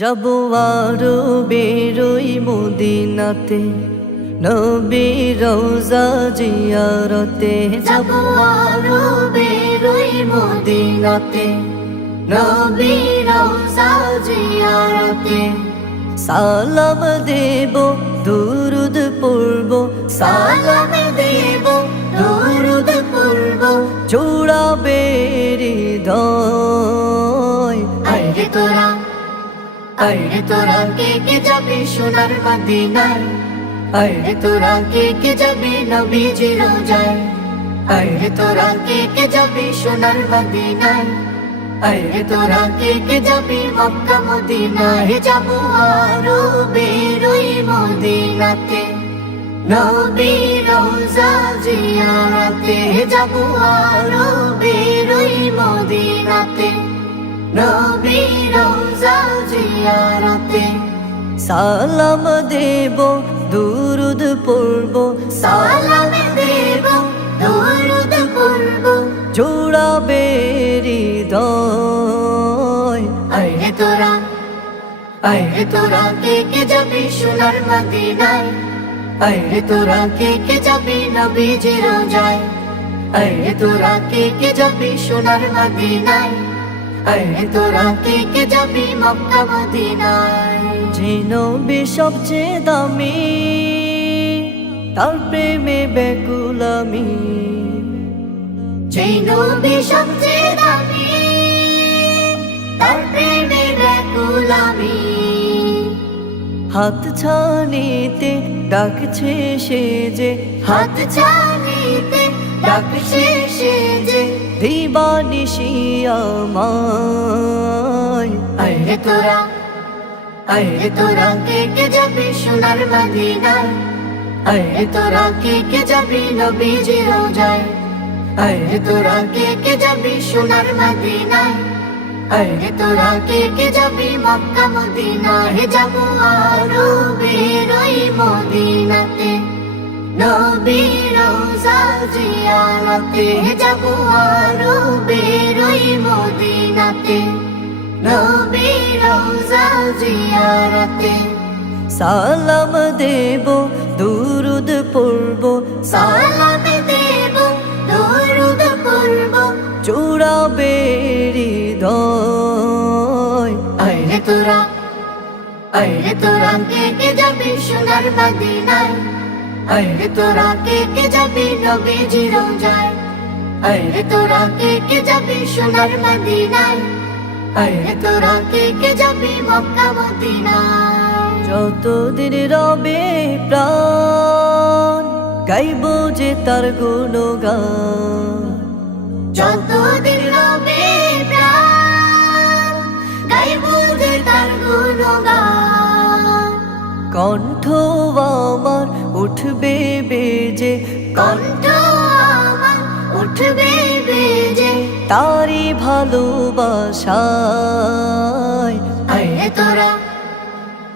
যাব আরও বেরোই মদিনাতে। নবী রোজা জিয়ারতে যাব আরও বেরোই মদিনাতে। নবী রোজা জিয়ারতে সালাম দেব, দুরুদ পূর্ব সালাম দেব, দুরুদ পূর্ব চূড়াবে হৃদয় আইরে তোরা আইরে তোরা কে কে যাবি সোনার মদিনায়? আইরে তোরা কে কে যাবি নবীজি রোজায়? আইরে তোরা কে কে যাবি সোনার মদিনায়? আইরে তোরা কে কে যাবি মক্কা মদিনায়? যাব আরও বেরোই মদিনাতে। নবী রোজা জিয়ারাতে। যাব আরও বেরোই মদিনাতে। নবী রোজা জিয়ারাতে সালাম দেব দুরুদ পড়ব। সালাম দেব দুরুদ পড়ব। জোড়াবে হৃদয় আইরে তোরা আইরে তোরা কে কে যাবি সোনার মদিনায়? আইরে তোরা কে কে যাবি নবীজি রোজায়? আইরে তোরা কে কে যাবি সোনার মদিনায়? আইরে তোরা কে কে যাবি মক্কা মদিনায়। যে নবী সবচেয়ে দামি তার প্রেমে বেকুলামি। যে নবী সবচেয়ে দামি তার প্রেমে বেকুলামি। হাত ছানিতে ডাকছে সে যে হাত ছানিতে ডাকছে সে যে দিবানিশি আমায় আইরে তোরা আইরে তোরা কে কে যাবি সোনার মদিনায়? আইরে তোরা কে কে যাবি নবীজি রোজায়? আইরে তোরা কে কে যাবি সোনার মদিনায়? আইরে তোরা কে কে যাবি মক্কা মদিনায়? যাব নবী রোজা জিয়ারতে যাব আরও বেরোই মদিনাতে। নবী রোজা জিয়ারতে সালাম দেব, দুরুদ পড়ব। সালাম দেব, দুরুদ পড়ব চূড়াবে হৃদয় আইরে তোরা আইরে তোরা কে কে যাবি সোনার মদিনায়? আইরে তোরা কে কে যাবি নবীজি রোজায় আইরে তোরা কে কে যাবি সোনার মদিনায়? আইরে তোরা কে কে যাবি মক্কা মদিনায়? যতদিন রবে প্রাণ গাইব যে তার গুণগান। যতদিন রবে প্রাণ গাইব যে তার গুণগান। কণ্ঠ আমার উঠবে বেজে। কণ্ঠ আমার উঠবে বেজে। তারি ভালোবাসায়। আইরে তোরা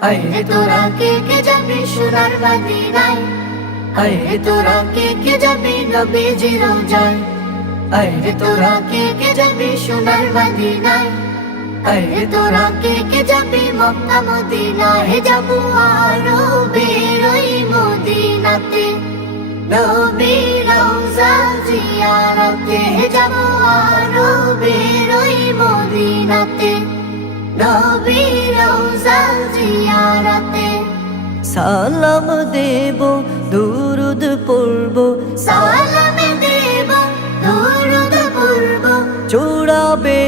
আইরে তোরা কে কে যাবি সোনার মদিনায় আইরে তোরা কে কে যাবি নবীজি রোজায়? আইরে তোরা কে কে যাবি সোনার মদিনায় আইরে তোরা কে কে যাবি মক্কা মদিনায়? যাব আরও নবী রোজা জিয়ারতে যাব আরও বেরোই মদিনাতে। নবী রোজা জিয়ারতে। সালাম দেব দুরুদ পড়ব। সালাম দেব দুরুদ পড়ব। চূড়াবে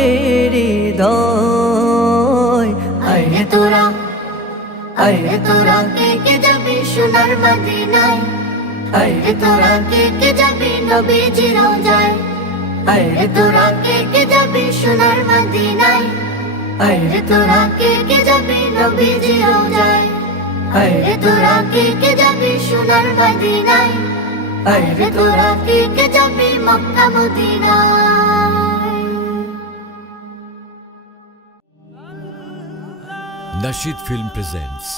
হৃদয়। আইরে তোরা আইরে তোরা কে কে যাবি সোনার মদিনায়? আইরে তোরা কে কে যাবি নবীজি রোজায়? আইরে তোরা কে কে যাবি সোনার মদিনায়? আইরে তোরা কে কে যাবি নবীজি রোজায়? আইরে তোরা কে কে যাবি সোনার মদিনায়? আইরে তোরা কে কে যাবি মক্কা মদিনায়? Nashid Film presents